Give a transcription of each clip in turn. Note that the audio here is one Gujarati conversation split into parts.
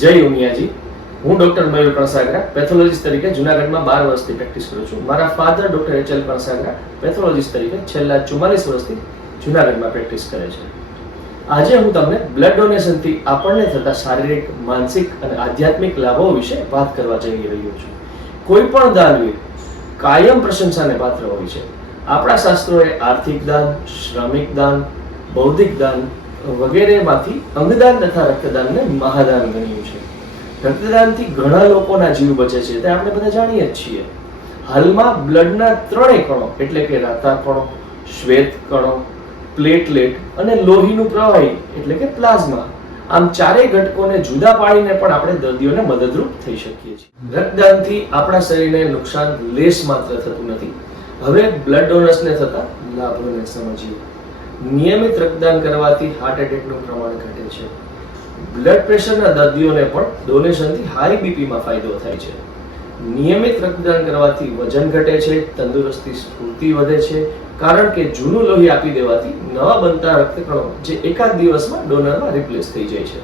જય ઉમિયાજી, હું ડોક્ટર મયુર કણસાગરા પેથોલોજીસ્ટ તરીકે જૂનાગઢમાં 12 વર્ષથી પ્રેક્ટિસ કરું છું. મારા ફાધર ડોક્ટર એચ.એલ. કણસાગરા પેથોલોજીસ્ટ તરીકે છેલ્લા 44 વર્ષથી જૂનાગઢમાં પ્રેક્ટિસ કરે છે. આજે હું તમને બ્લડ ડોનેશનથી આપણને થતા શારીરિક, માનસિક અને આધ્યાત્મિક લાભો વિશે વાત કરવા જઈ રહ્યો છું. કોઈ પણ દાનવીર કાયમ પ્રશંસાને પાત્ર હોય છે. આપણા શાસ્ત્રોએ આર્થિક દાન, શ્રમિક દાન, બૌદ્ધિક દાન વગેરેમાંથી અંગદાન તથા રક્તદાનને મહાદાન ગણ્યું છે. રક્તદાનથી ઘણા લોકોના જીવ બચે છે, તે આપણે બધા જાણીએ જ છીએ. હાલમાં બ્લડના ત્રણેય કણો એટલે કે રાતા કણો, શ્વેત કણો, પ્લેટલેટ અને લોહીનું પ્રવાહી એટલે કે પ્લાઝમા, આમ ચારેય ઘટકોને જુદા પાડીને પણ આપણે દર્દીઓને મદદરૂપ થઈ શકીએ છીએ. રક્તદાનથી આપણા શરીરને નુકસાન લેશ માત્ર થતું નથી. હવે બ્લડ ડોનર્સને થતા લાભોને સમજીએ. નિયમિત રક્તદાન કરવાથી હાર્ટ એટેકનું પ્રમાણ ઘટે છે. બ્લડ પ્રેશરના દર્દીઓને પણ ડોનેશનથી હાઈ બીપીમાં ફાયદો થાય છે. નિયમિત રક્તદાન કરવાથી વજન ઘટે છે, તંદુરસ્તી, સ્ફૂર્તિ વધે છે, કારણ કે જૂનું લોહી આપી દેવાથી નવા બનતા રક્તકણો જે એકાદ દિવસમાં ડોનરમાં રિપ્લેસ થઈ જાય છે,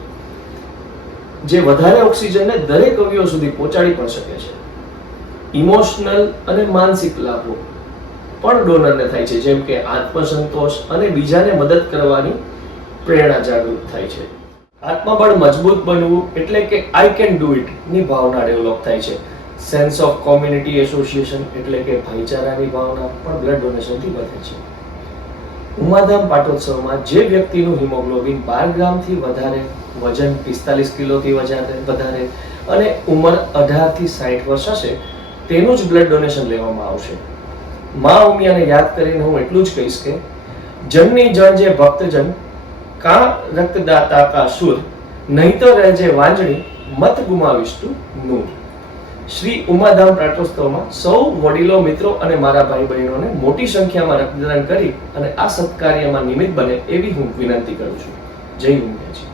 જે વધારે ઓક્સિજનને દરેક અવયવ સુધી પહોંચાડી પણ શકે છે. ઇમોશનલ અને માનસિક લાભો પણ ડોનરને થાય છે, જેમ કે આત્મસંતોષ અને બીજાને મદદ કરવાની પ્રેરણા જાગૃત થાય છે. આત્મબળ મજબૂત બનવું એટલે કે આઈ કેન ડુ ઇટ ની ભાવના ડેવલપ થાય છે. સેન્સ ઓફ કોમ્યુનિટી એસોસિએશન એટલે કે ભાઈચારાની ભાવના પણ બ્લડ ડોનેશનથી વધે છે. ઉમાધામ પાટોત્સવમાં જે વ્યક્તિનું હિમોગ્લોબિન 12 ગ્રામથી વધારે, વજન 45 કિલોથી વધારે અને ઉંમર 18 થી 60 વર્ષ હશે, તેનું જ બ્લડ ડોનેશન લેવામાં આવશે. મા ઉમિયાને યાદ કરીને હું એટલું જ કહીશ કે જનની જણ જે ભક્તજન, કા રક્તદાતા કા સુર, નહીં તો રહેજે વાંજણી, મત ગુમાવીશ તું નૂર. શ્રી ઉમાધામ પાટોત્સવમાં સૌ વડીલો, મિત્રો અને મારા ભાઈ બહેનોને મોટી સંખ્યામાં રક્તદાન કરી અને આ સત્કાર્યમાં નિમિત્ત બને એવી હું વિનંતી કરું છું. જય ઉમિયાજી.